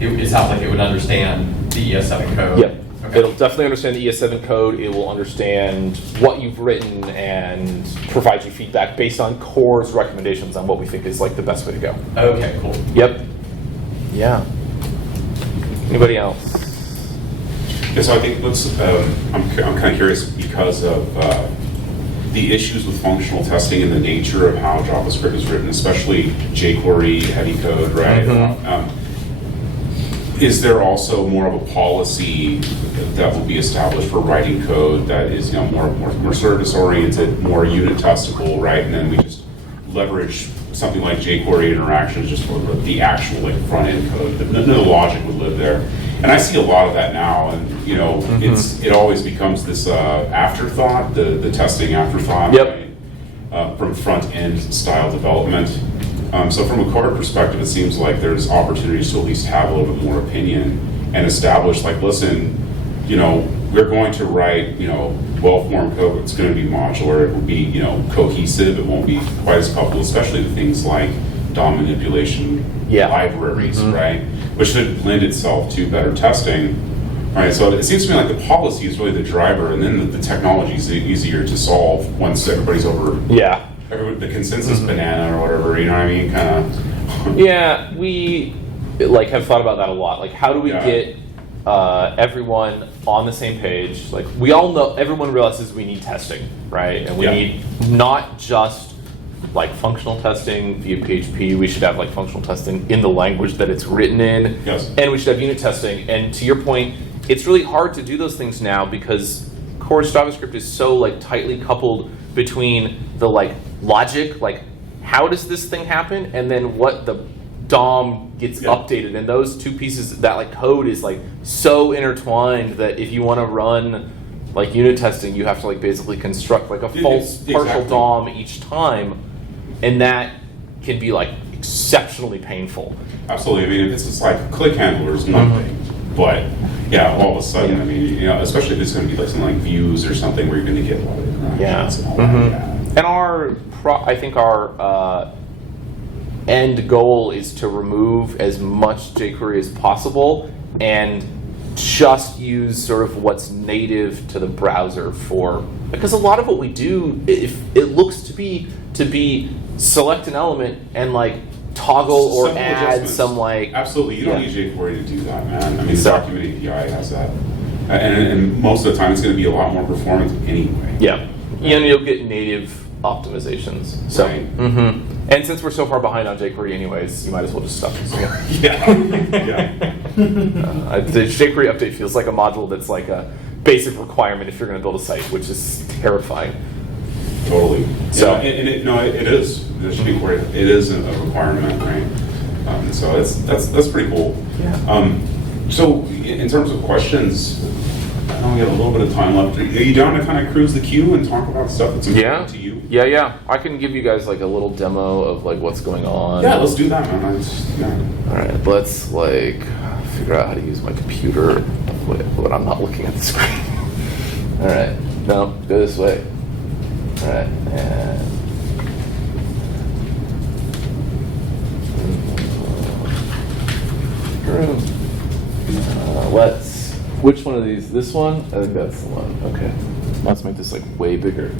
it sounds like it would understand the ES7 code. Yep. Okay. It'll definitely understand the ES7 code. It will understand what you've written and provide you feedback based on core's recommendations on what we think is like the best way to go. Okay, cool. Yep. Yeah. Anybody else? Yeah, so I think I'm kind of curious because of the issues with functional testing and the nature of how JavaScript is written, especially jQuery, heavy code, right? Is there also more of a policy that will be established for writing code that is more service oriented, more unit testable, right? And then we just leverage something like jQuery interactions just for the actual like front end code. No logic would live there. And I see a lot of that now, and it always becomes this afterthought, the testing afterthought, Yep. right? From front end style development. So from a code perspective, it seems like there's opportunities to at least have a little bit more opinion and establish like, listen, we're going to write, well-formed code. It's going to be modular. It will be, cohesive. It won't be quite as coupled, especially the things like DOM manipulation Yeah. libraries, Mhm. right? Which should lend itself to better testing, right? So it seems to me like the policy is really the driver, and then the technology is easier to solve once everybody's over Yeah. the consensus banana or whatever, you know what I mean? Kind of. Yeah, we like have thought about that a lot. Like, how do we Yeah. get everyone on the same page? Like, we all know, everyone realizes we need testing, right? And we Yeah. need not just like functional testing via PHP. We should have like functional testing in the language that it's written in. Yes. And we should have unit testing. And to your point, it's really hard to do those things now because core JavaScript is so like tightly coupled between the like logic, like how does this thing happen, and then what the DOM gets Yeah. updated. And those two pieces, that like code is like so intertwined that if you want to run like unit testing, you have to like basically construct like a false partial Exactly. DOM each time, and that can be like exceptionally painful. Absolutely. I mean, if it's just like click handlers, one thing. But yeah, all of a sudden, I mean, you know, especially if it's going to be like something like views or something where you're going to get a lot of interactions and all Mhm. that. And I think our end goal is to remove as much jQuery as possible and just use sort of what's native to the browser for, because a lot of what we do, if it looks to be select an element and like toggle or Simple add adjustments. some like Absolutely, you don't Yeah. need jQuery to do that, man. I mean, the So- document API has that, and most of the time it's going to be a lot more performant anyway. Yeah, and you'll get native optimizations. So, Right. And since we're so far behind on jQuery anyways, you might as well just stop using it. Yeah, yeah. The jQuery update feels like a module that's like a basic requirement if you're going to build a site, which is terrifying. Totally. So- Yeah, and it is. There should be query. It is a requirement, right? So that's pretty cool. Yeah. So in terms of questions, I know we have a little bit of time left. Are you down to kind of cruise the queue and talk about stuff that's important to you? Yeah. I can give you guys like a little demo of like what's going on. Yeah, let's do that, man. All right, let's like figure out how to use my computer when I'm not looking at the screen. All right, no, go this way. All right, and let's. Which one of these? This one? I think that's the one. Okay, let's make this like way bigger.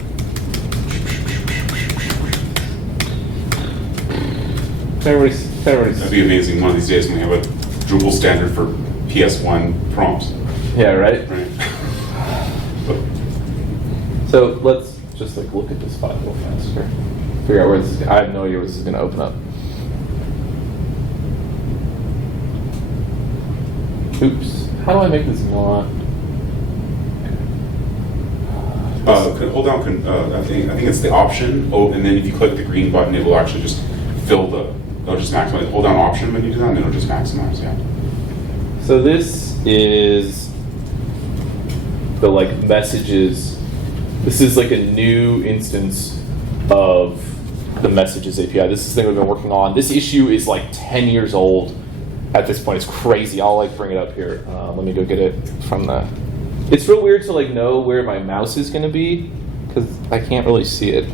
Everybody's That'd be amazing one of these days when we have a Drupal standard for PS1 prompts. yeah, right. Right. So let's just like look at this file a little faster. Figure out where this is. I have no idea where this is going to open up. Oops. How do I make this not? Hold down. I think it's the option. Oh, and then if you click the green button, it will actually just fill the. It'll just maximize. Hold down option when you do that, and it'll just maximize. Yeah. So this is the like messages. This is like a new instance of the messages API. This is the thing we've been working on. This issue is like 10 years old at this point. It's crazy. I'll like bring it up here. Let me go get it from the. It's real weird to like know where my mouse is going to be because I can't really see it.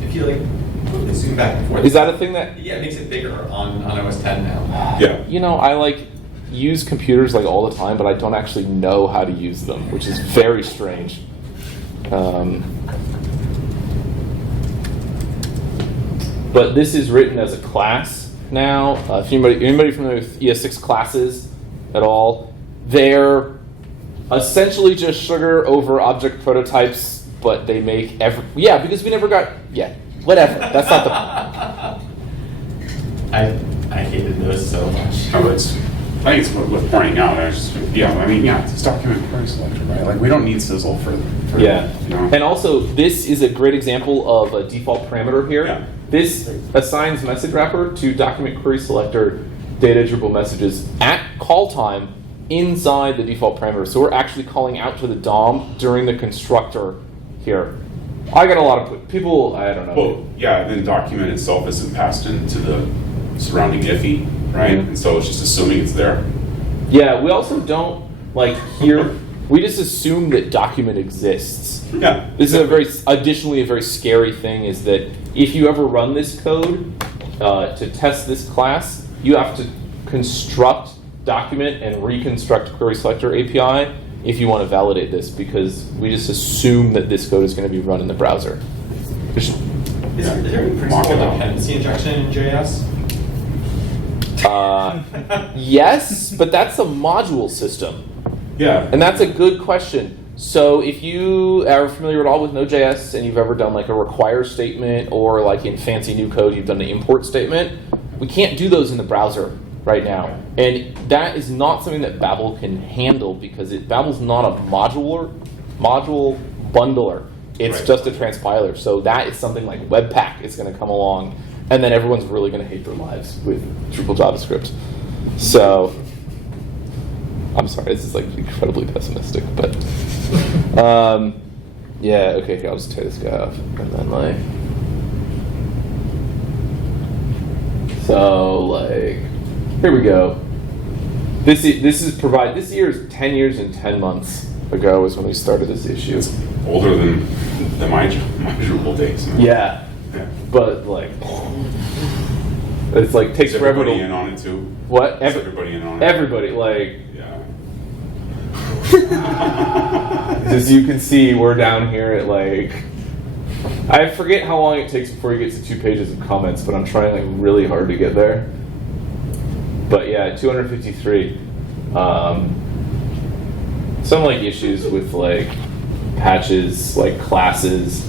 If you like move the zoom back and forth. Is that a thing that? Yeah, it makes it bigger on OS 10 now. Yeah. You know, I like use computers like all the time, but I don't actually know how to use them, which is very strange. But this is written as a class now. If anybody familiar with ES6 classes at all, they're essentially just sugar over object prototypes, but they make because we never got whatever. That's not the. I hated those so much. No, I think it's worth pointing out. It's document query selector, right? Like we don't need Sizzle for Yeah, you know. and also this is a great example of a default parameter here. Yeah. This assigns message wrapper to document query selector data Drupal messages at call time inside the default parameter. So we're actually calling out to the DOM during the constructor here. I got a lot of people, I don't know. Well, yeah, then document itself isn't passed into the surrounding IFI, right? Mhm. And so it's just assuming it's there. Yeah, we also don't like here. We just assume that document exists. Yeah. This is additionally a very scary thing is that if you ever run this code, to test this class, you have to construct, document, and reconstruct query selector API if you want to validate this, because we just assume that this code is going to be run in the browser. Is there any principal dependency injection in JS? Yes, but that's a module system. Yeah. And that's a good question. So if you are familiar at all with Node.js and you've ever done like a require statement, or like in fancy new code you've done an import statement, we can't do those in the browser right now. And that is not something that Babel can handle, because Babel's not a module bundler. It's Right. just a transpiler. So that is something like Webpack is going to come along, and then everyone's really going to hate their lives with Drupal JavaScript. So I'm sorry, this is like incredibly pessimistic, but yeah, okay, here, I'll just tear this guy off, and then like, so like, here we go. This year is 10 years and 10 months ago is when we started this issue. It's older than my Drupal days. Yeah, Yeah. but like, it's like takes Is forever everybody to, in on it too? what? Is everybody in on it? Everybody, like, Yeah. as you can see, we're down here at like, I forget how long it takes before you get to 2 pages of comments, but I'm trying like really hard to get there. But yeah, 253. Some like issues with like patches, like classes,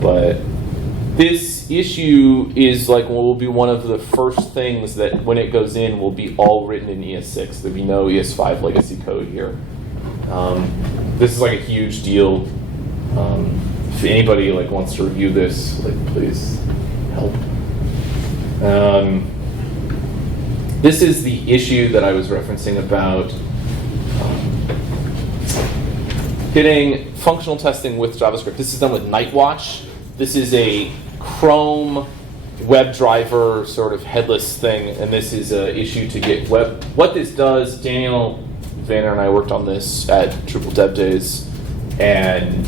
but this issue is like will be one of the first things that when it goes in will be all written in ES6. There'll be no ES5 legacy code here. This is like a huge deal. If anybody like wants to review this, like please help. This is the issue that I was referencing about getting functional testing with JavaScript. This is done with Nightwatch. This is a Chrome WebDriver sort of headless thing, and this is an issue to get web. What this does, Daniel Vanner and I worked on this at Drupal Dev Days, and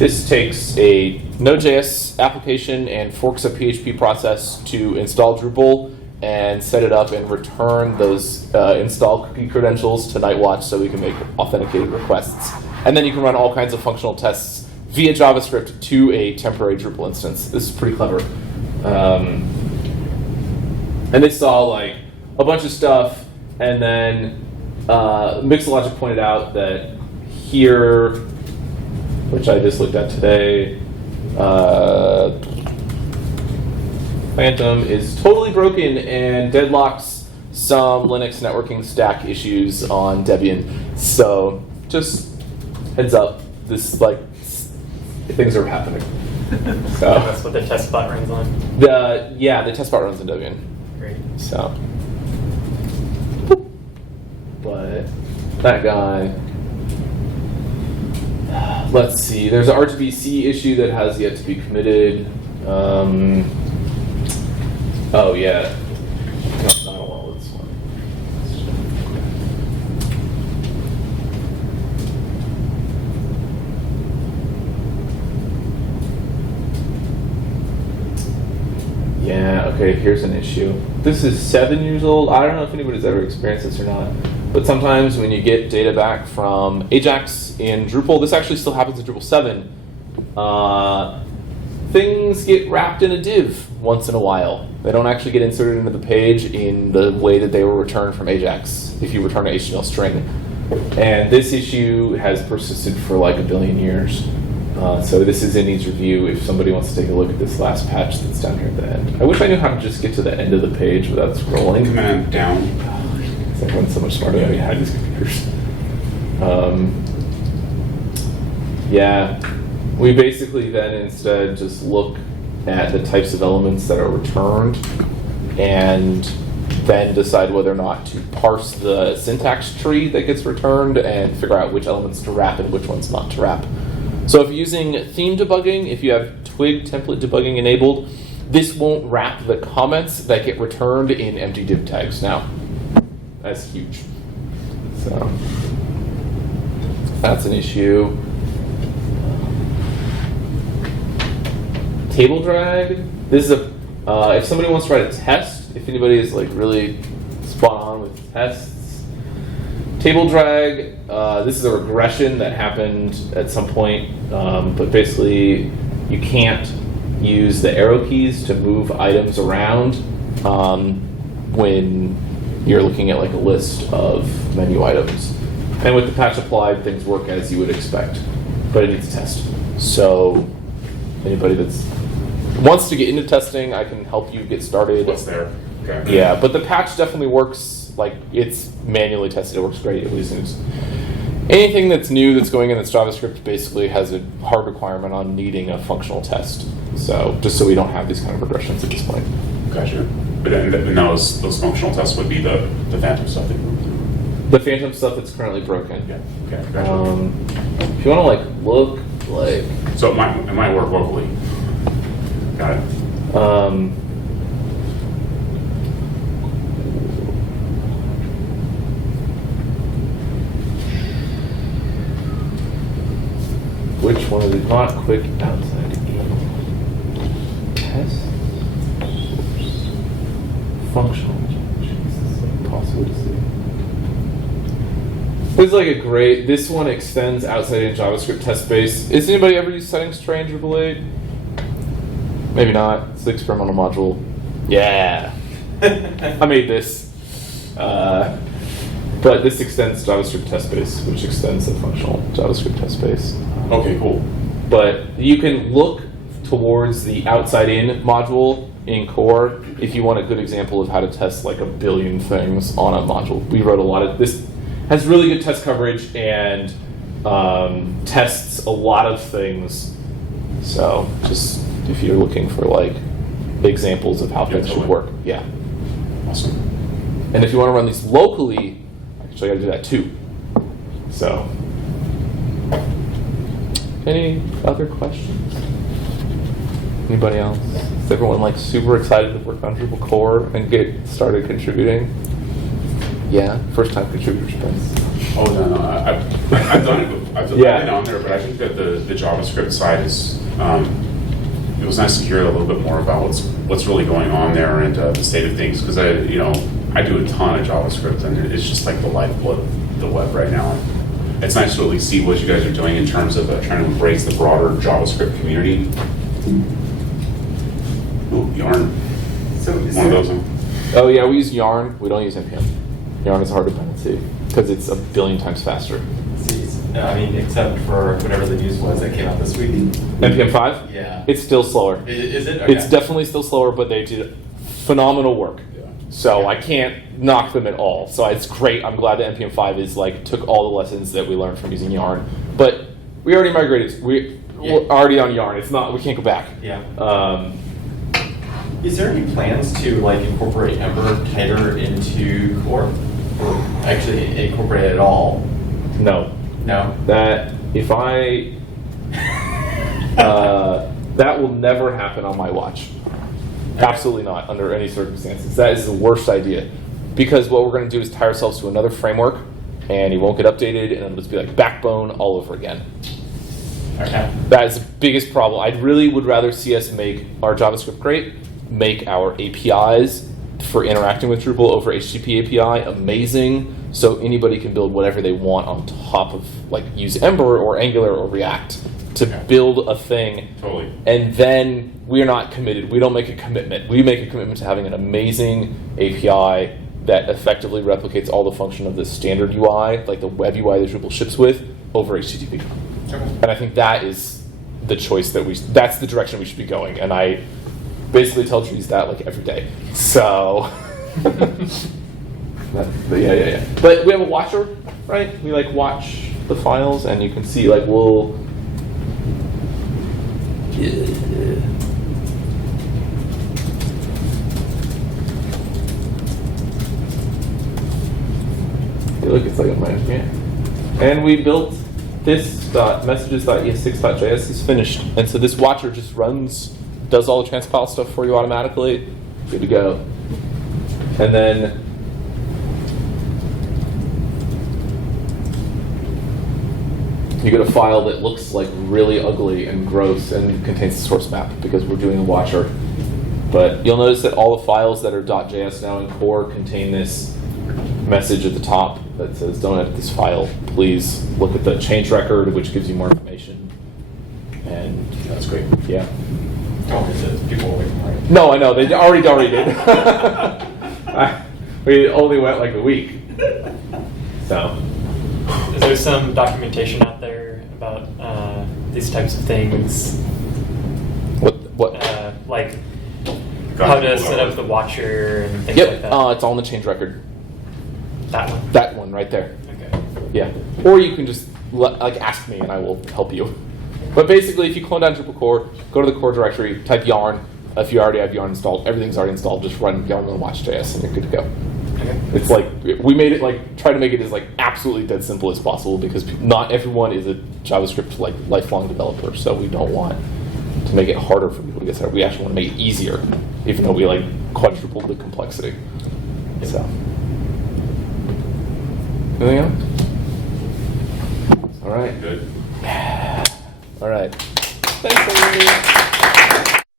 this takes a Node.js application and forks a PHP process to install Drupal and set it up and return those install cookie credentials to Nightwatch so we can make authenticated requests. And then you can run all kinds of functional tests via JavaScript to a temporary Drupal instance. This is pretty clever. And they saw like a bunch of stuff, and then Mixologic pointed out that here, which I just looked at today, Phantom is totally broken and deadlocks some Linux networking stack issues on Debian. So just heads up, this like things are happening. So That's what the test spot runs on. the test spot runs in Debian. Great. So, but that guy. Let's see. There's an RGBC issue that has yet to be committed. Oh yeah. No, not all this one. Yeah, okay, here's an issue. This is 7 years old. I don't know if anybody's ever experienced this or not, but sometimes when you get data back from Ajax in Drupal, this actually still happens in Drupal 7, things get wrapped in a div once in a while. They don't actually get inserted into the page in the way that they were returned from Ajax if you return an HTML string. And this issue has persisted for like a billion years. So this is in needs review if somebody wants to take a look at this last patch that's down here at the end. I wish I knew how to just get to the end of the page without scrolling. Command down. Everyone's so much smarter than me behind these computers. Yeah, we basically then instead just look at the types of elements that are returned and then decide whether or not to parse the syntax tree that gets returned and figure out which elements to wrap and which ones not to wrap. So if you're using theme debugging, if you have Twig template debugging enabled, this won't wrap the comments that get returned in empty div tags. Now, that's huge. So that's an issue. Table drag. This is a If somebody wants to write a test, if anybody is like really spot on with tests, table drag, this is a regression that happened at some point, but basically you can't use the arrow keys to move items around when you're looking at like a list of menu items. And with the patch applied, things work as you would expect, but it needs a test. So anybody that's wants to get into testing, I can help you get started. What's there? Okay. Yeah, but the patch definitely works. Like it's manually tested. It works great. At least it's anything that's new that's going in that's JavaScript basically has a hard requirement on needing a functional test. So just so we don't have these kind of regressions at this point. Gotcha. But then those functional tests would be the phantom stuff that you moved through. The phantom stuff that's currently broken. Yeah. Okay. Gotcha. If you want to like look like So it might work locally. Got it. Which one is it? Not quick outside in. Test functional. Jesus, impossible to see. This is like a great. This one extends outside in JavaScript test space. Is anybody ever used settings tray in Drupal 8? Maybe not. It's the experimental module. Yeah. I made this. But this extends JavaScript test space, which extends the functional JavaScript test space. Okay, cool. But you can look towards the outside-in module in core if you want a good example of how to test like a billion things on a module. We wrote a lot of this. Has really good test coverage and tests a lot of things. So just if you're looking for like examples of how things should work, yeah. Awesome. And if you want to run these locally, actually I got to do that too. So, any other questions? Anybody else? Is everyone like super excited to work on Drupal core and get started contributing? Yeah, first time contributor sprints. Oh no, I've done it. I've been on there, but I think that the JavaScript side is. It was nice to hear a little bit more about what's really going on there and the state of things, because I do a ton of JavaScript and it's just like the lifeblood of the web right now. It's nice to at least see what you guys are doing in terms of trying to embrace the broader JavaScript community. Ooh, Yarn. So is One of there- those. Oh yeah, we use Yarn. We don't use NPM. Yarn is a hard dependency because it's a billion times faster. I mean, except for whatever the news was that came out this week. NPM 5? Yeah. It's still slower. Is it? Okay. It's definitely still slower, but they did phenomenal work. Yeah. So I can't knock them at all. So it's great. I'm glad that NPM 5 is like took all the lessons that we learned from using Yarn. But we already migrated. We're already on Yarn. It's not. We can't go back. Yeah. Is there any plans to like incorporate Ember tighter into core, or actually incorporate it at all? No. No. That if I that will never happen on my watch. Absolutely not under any circumstances. That is the worst idea, because what we're going to do is tie ourselves to another framework, and it won't get updated, and it'll just be like Backbone all over again. Okay. That is the biggest problem. I really would rather see us make our JavaScript great, make our APIs for interacting with Drupal over HTTP API amazing, so anybody can build whatever they want on top of, like, use Ember or Angular or React to build a thing. Totally. And then we're not committed. We don't make a commitment. We make a commitment to having an amazing API that effectively replicates all the function of the standard UI, like the web UI that Drupal ships with, over HTTP. Okay. And I think that is the choice that's the direction we should be going. And I basically tell trees that like every day. So, but yeah. But we have a watcher, right? We like watch the files, and you can see like we'll. Look, it's like a minus, yeah. And we built this messages.es6.js is finished, and so this watcher just runs, does all the transpile stuff for you automatically. Good to go. And then you get a file that looks like really ugly and gross and contains the source map because we're doing a watcher. But you'll notice that all the files that are .js now in core contain this message at the top that says, don't edit this file. Please look at the change record, which gives you more information. And That's great. yeah. Don't miss it. People will wait for it. No, I know. They already did. We only went like a week. So. Is there some documentation out there about these types of things? What? Like how to set up the watcher and things like that? It's all in the change record. That one? That one right there. Okay. Yeah. Or you can just ask me and I will help you. But basically, if you clone down Drupal core, go to the core directory, type yarn. If you already have yarn installed, everything's already installed. Just run yarn and watch.js and you're good to go. Okay. It's like we made it try to make it as absolutely dead simple as possible because not everyone is a JavaScript lifelong developer. So we don't want to make it harder for people to get started. We actually want to make it easier, even though we quadrupled the complexity. So, anything else? All right. Good. All right. Thanks, everybody.